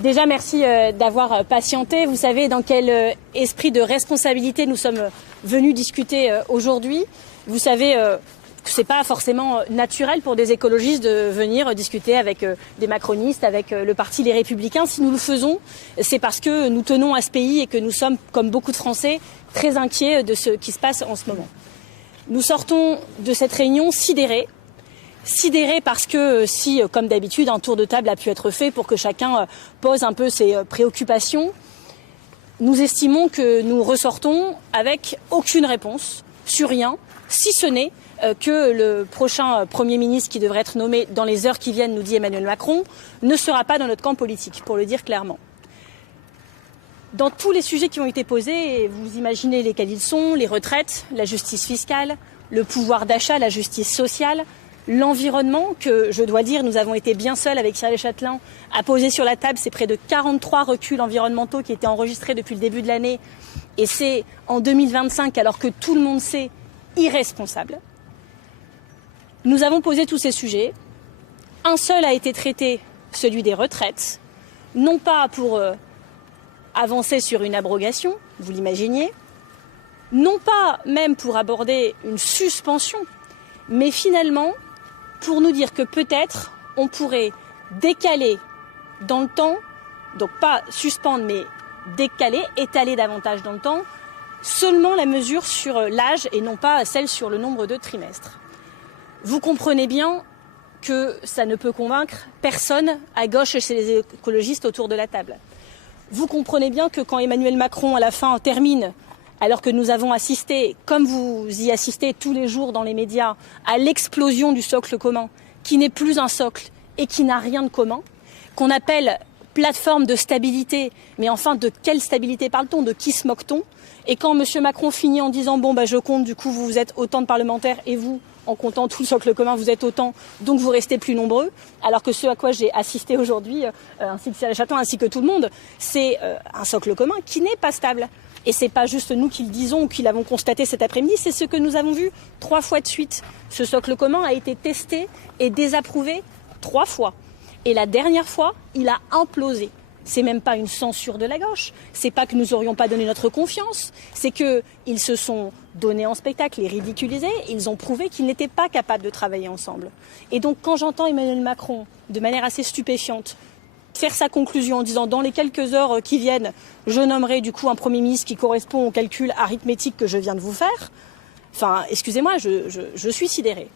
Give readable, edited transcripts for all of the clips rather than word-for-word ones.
Déjà, merci d'avoir patienté. Vous savez dans quel esprit de responsabilité nous sommes venus discuter aujourd'hui. Vous savez que ce n'est pas forcément naturel pour des écologistes de venir discuter avec des macronistes, avec le parti Les Républicains. Si nous le faisons, c'est parce que nous tenons à ce pays et que nous sommes, comme beaucoup de Français, très inquiets de ce qui se passe en ce moment. Nous sortons de cette réunion sidérés. Sidérés parce que si, comme d'habitude, un tour de table a pu être fait pour que chacun pose un peu ses préoccupations, nous estimons que nous ressortons avec aucune réponse sur rien, si ce n'est que le prochain Premier ministre qui devrait être nommé dans les heures qui viennent, nous dit Emmanuel Macron, ne sera pas dans notre camp politique, pour le dire clairement. Dans tous les sujets qui ont été posés, vous imaginez lesquels ils sont, les retraites, la justice fiscale, le pouvoir d'achat, la justice sociale, l'environnement, que je dois dire, nous avons été bien seuls avec Cyril Châtelain à poser sur la table. C'est près de 43 reculs environnementaux qui étaient enregistrés depuis le début de l'année. Et c'est en 2025, alors que tout le monde sait, irresponsable. Nous avons posé tous ces sujets. Un seul a été traité, celui des retraites. Non pas pour avancer sur une abrogation, vous l'imaginiez. Non pas même pour aborder une suspension. Mais finalement, pour nous dire que peut-être on pourrait décaler dans le temps, donc pas suspendre mais décaler, étaler davantage dans le temps, seulement la mesure sur l'âge et non pas celle sur le nombre de trimestres. Vous comprenez bien que ça ne peut convaincre personne à gauche chez les écologistes autour de la table. Vous comprenez bien que quand Emmanuel Macron à la fin termine, alors que nous avons assisté, comme vous y assistez tous les jours dans les médias, à l'explosion du socle commun, qui n'est plus un socle et qui n'a rien de commun, qu'on appelle plateforme de stabilité, mais enfin de quelle stabilité parle-t-on, de qui se moque-t-on? Et quand M. Macron finit en disant « bon, je compte, du coup vous êtes autant de parlementaires et vous, en comptant tout le socle commun, vous êtes autant, donc vous restez plus nombreux », alors que ce à quoi j'ai assisté aujourd'hui, ainsi que Cyril Châtelain, ainsi que tout le monde, c'est un socle commun qui n'est pas stable. Et ce n'est pas juste nous qui le disons ou qui l'avons constaté cet après-midi, c'est ce que nous avons vu 3 fois de suite. Ce socle commun a été testé et désapprouvé 3 fois. Et la dernière fois, il a implosé. C'est même pas une censure de la gauche, c'est pas que nous aurions pas donné notre confiance, c'est qu'ils se sont donnés en spectacle et ridiculisés, ils ont prouvé qu'ils n'étaient pas capables de travailler ensemble. Et donc quand j'entends Emmanuel Macron, de manière assez stupéfiante, faire sa conclusion en disant dans les quelques heures qui viennent, je nommerai du coup un Premier ministre qui correspond au calcul arithmétique que je viens de vous faire. Enfin, excusez-moi, je suis sidérée.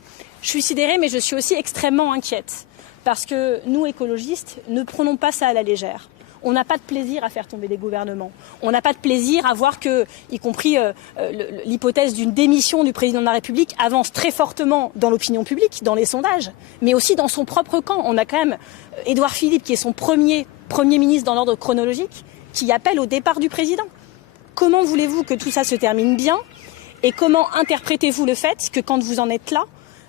Je suis sidérée, mais je suis aussi extrêmement inquiète. Parce que nous, écologistes, ne prenons pas ça à la légère. On n'a pas de plaisir à faire tomber des gouvernements. On n'a pas de plaisir à voir que, y compris l'hypothèse d'une démission du président de la République avance très fortement dans l'opinion publique, dans les sondages, mais aussi dans son propre camp. On a quand même Édouard Philippe, qui est son premier ministre dans l'ordre chronologique, qui appelle au départ du président. Comment voulez-vous que tout ça se termine bien? Et comment interprétez-vous le fait que quand vous en êtes là,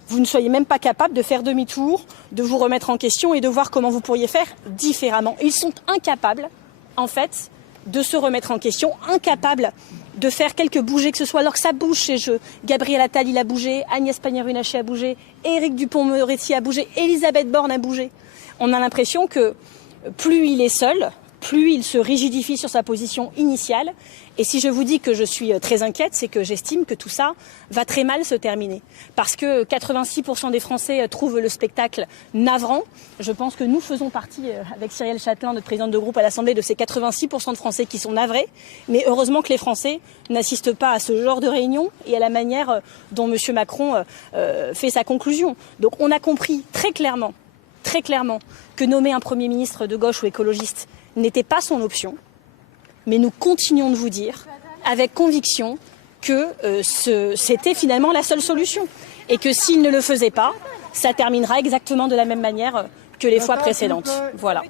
vous ne soyez même pas capable de faire demi-tour, de vous remettre en question et de voir comment vous pourriez faire différemment. Ils sont incapables, en fait, de se remettre en question, incapables de faire quelque bouger que ce soit, alors que ça bouge chez eux. Gabriel Attal, il a bougé, Agnès Pannier-Runacher a bougé, Éric Dupond-Moretti a bougé, Elisabeth Borne a bougé. On a l'impression que plus il est seul, plus il se rigidifie sur sa position initiale. Et si je vous dis que je suis très inquiète, c'est que j'estime que tout ça va très mal se terminer. Parce que 86% des Français trouvent le spectacle navrant. Je pense que nous faisons partie, avec Cyril Châtelain, notre présidente de groupe à l'Assemblée, de ces 86% de Français qui sont navrés. Mais heureusement que les Français n'assistent pas à ce genre de réunion et à la manière dont M. Macron fait sa conclusion. Donc on a compris très clairement, que nommer un Premier ministre de gauche ou écologiste n'était pas son option, mais nous continuons de vous dire avec conviction que c'était finalement la seule solution et que s'il ne le faisait pas, ça terminera exactement de la même manière que les fois précédentes. Voilà.